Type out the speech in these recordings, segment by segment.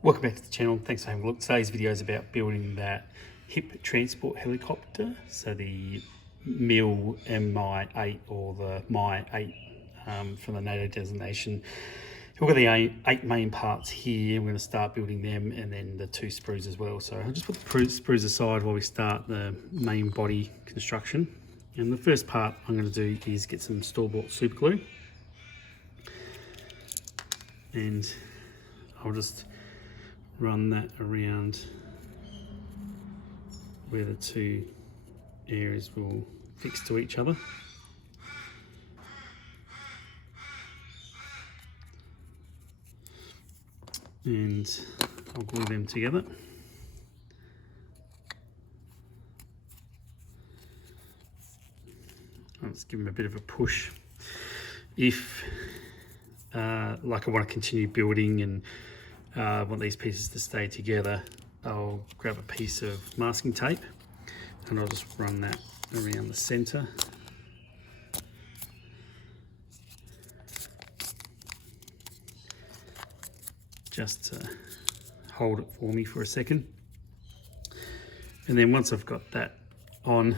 Welcome back to the channel. Thanks for having a look. Today's video is about building that HIP transport helicopter. So the MI-8 or the MI-8 from the NATO designation. We've got the 8 main parts here. We're going to start building them and then the 2 sprues as well. So I'll just put the sprues aside while we start the main body construction. And the first part I'm going to do is get some store-bought super glue. And I'll just run that around where the 2 areas will fix to each other. And I'll glue them together. I'll just give them a bit of a push. If like I want to continue building and want these pieces to stay together, I'll grab a piece of masking tape and I'll just run that around the center. Just to hold it for me for a second. And then once I've got that on,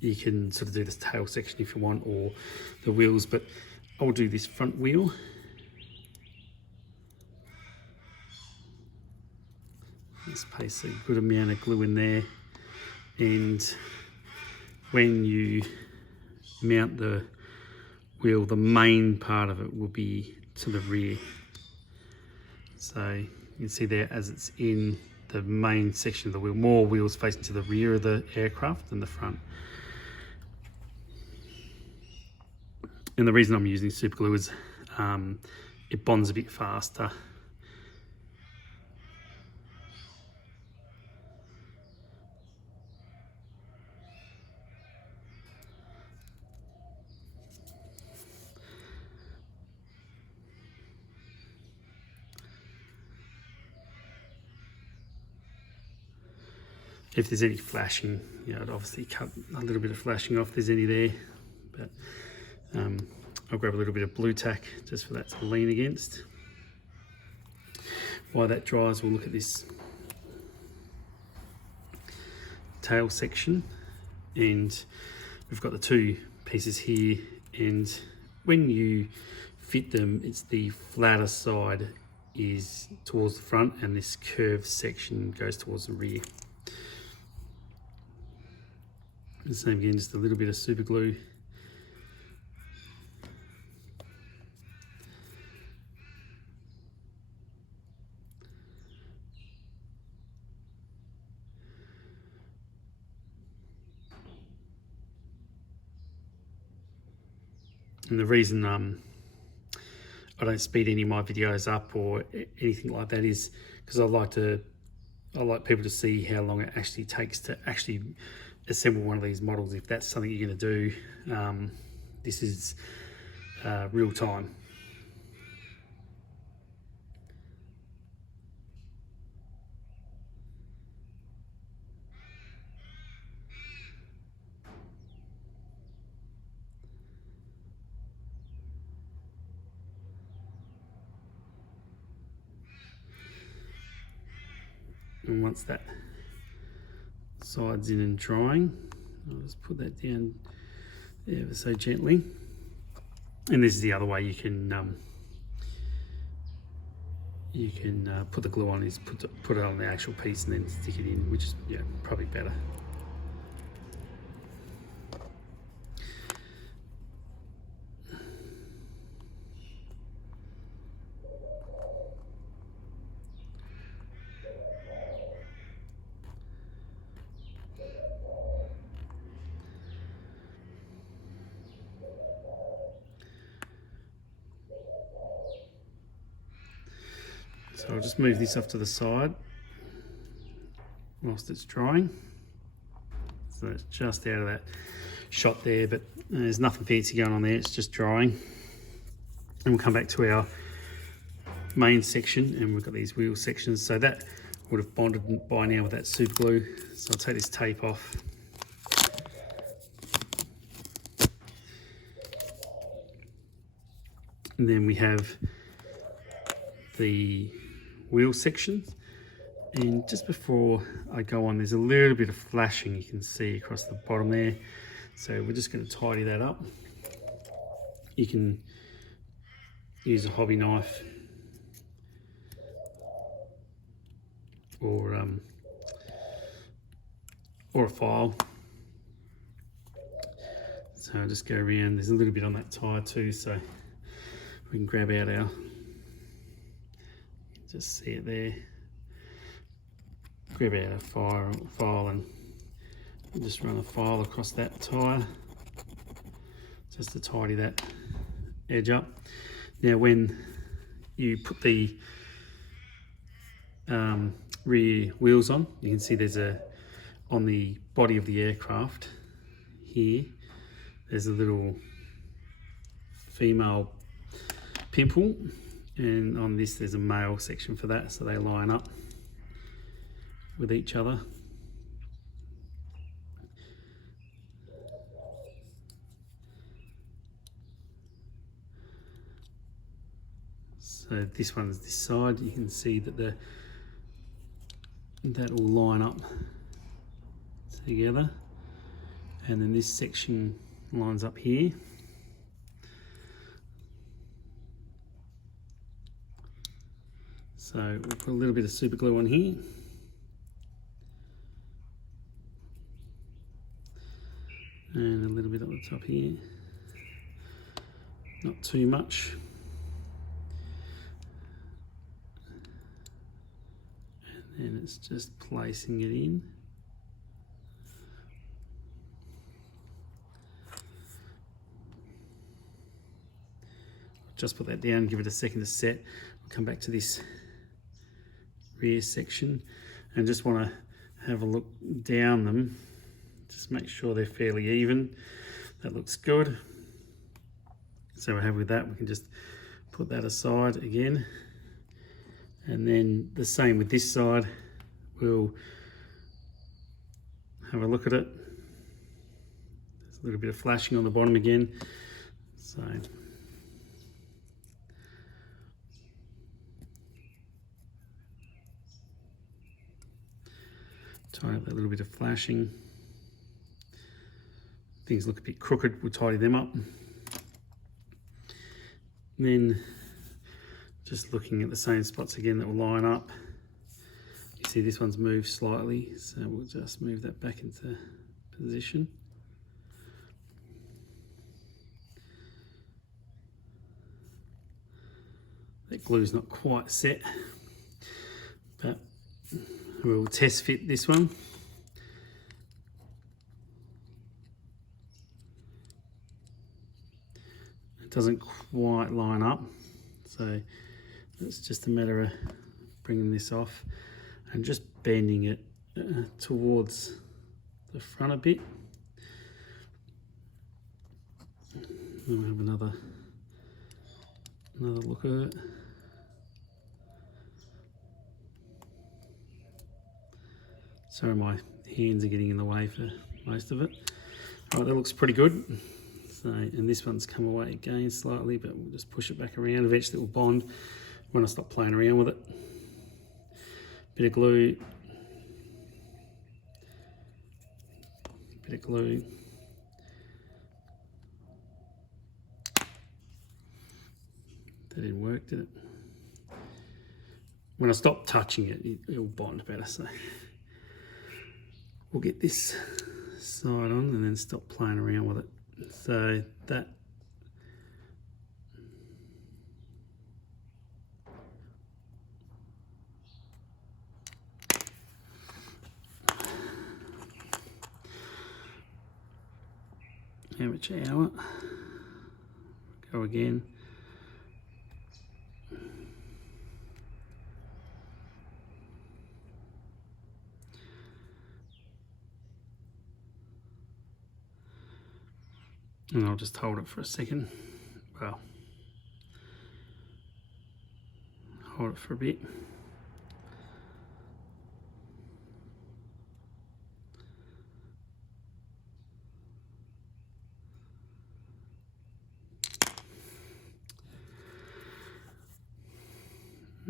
you can sort of do this tail section if you want, or the wheels, but I'll do this front wheel. Just place a good amount of glue in there, and when you mount the wheel, the main part of it will be to the rear. So you can see there, as it's in the main section of the wheel, more wheels facing to the rear of the aircraft than the front. And the reason I'm using super glue is it bonds a bit faster. If there's any flashing, I'd obviously cut a little bit of flashing off if there's any there, but I'll grab a little bit of blue tack just for that to lean against. While that dries, we'll look at this tail section, and we've got the 2 pieces here, and when you fit them, it's the flatter side is towards the front and this curved section goes towards the rear. The same again, just a little bit of super glue. And the reason I don't speed any of my videos up or anything like that is because I like people to see how long it actually takes to actually assemble one of these models. If that's something you're going to do, this is real time. And once that side's in and drying, I'll just put that down ever so gently. And this is the other way you can put the glue on, is put it on the actual piece and then stick it in, which is probably better. So I'll just move this off to the side whilst it's drying. So it's just out of that shot there, but there's nothing fancy going on there, it's just drying. And we'll come back to our main section, and we've got these wheel sections. So that would have bonded by now with that super glue. So I'll take this tape off. And then we have the wheel sections. And just before I go on, there's a little bit of flashing you can see across the bottom there. So we're just going to tidy that up. You can use a hobby knife or a file. So I'll just go around. There's a little bit on that tyre too, so we can grab out our, just see it there. Grab out a file and just run a file across that tyre, just to tidy that edge up. Now when you put the rear wheels on, you can see there's on the body of the aircraft here, there's a little female pimple, and on this there's a male section for that, so they line up with each other. So this one's this side, you can see that that will line up together, and then this section lines up here. So we'll put a little bit of super glue on here. And a little bit on the top here. Not too much. And then it's just placing it in. Just put that down, give it a second to set. We'll come back to this rear section and just want to have a look down them, just make sure they're fairly even. That looks good. So we're happy with that. We can just put that aside again, and then the same with this side. We'll have a look at it. There's a little bit of flashing on the bottom again, so tidy up that little bit of flashing. Things look a bit crooked, we'll tidy them up. And then just looking at the same spots again that will line up. You see this one's moved slightly, so we'll just move that back into position. That glue's not quite set, but we'll test fit this one. It doesn't quite line up, so it's just a matter of bringing this off and just bending it towards the front a bit. We'll have another look at it. Sorry, my hands are getting in the way for most of it. All right, that looks pretty good. So, and this one's come away again slightly, but we'll just push it back around. Eventually it will bond when I stop playing around with it. Bit of glue. Bit of glue. That didn't work, did it? When I stop touching it, it'll bond better. So we'll get this side on and then stop playing around with it. So that amateur hour, go again. And I'll just hold it for a second. Well, hold it for a bit.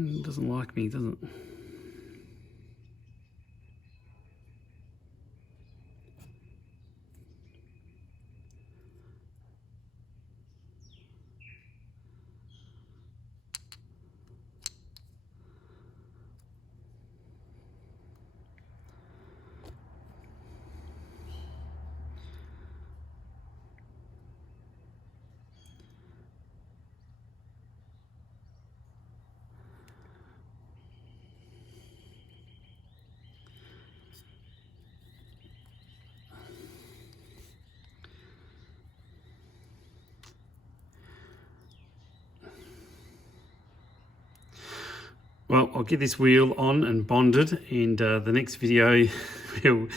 It doesn't like me, does it? Well, I'll get this wheel on and bonded, and the next video we'll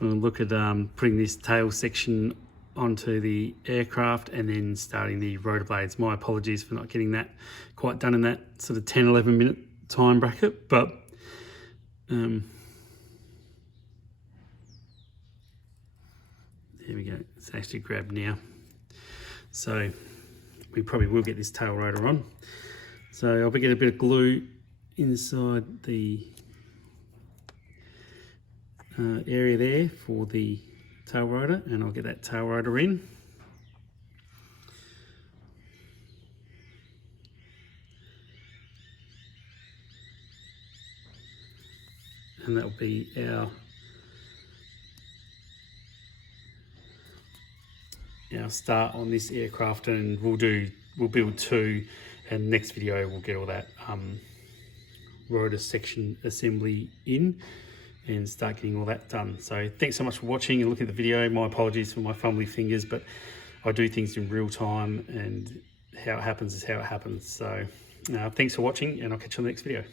look at putting this tail section onto the aircraft and then starting the rotor blades. My apologies for not getting that quite done in that sort of 10-11 minute time bracket, but there we go, it's actually grabbed now. So we probably will get this tail rotor on. So I'll be getting a bit of glue inside the area there for the tail rotor, and I'll get that tail rotor in. And that'll be our start on this aircraft, and we'll build 2, and next video we'll get all that rotor section assembly in and start getting all that done. So thanks so much for watching and looking at the video. My apologies for my fumbly fingers, but I do things in real time, and how it happens is how it happens. So thanks for watching, and I'll catch you on the next video.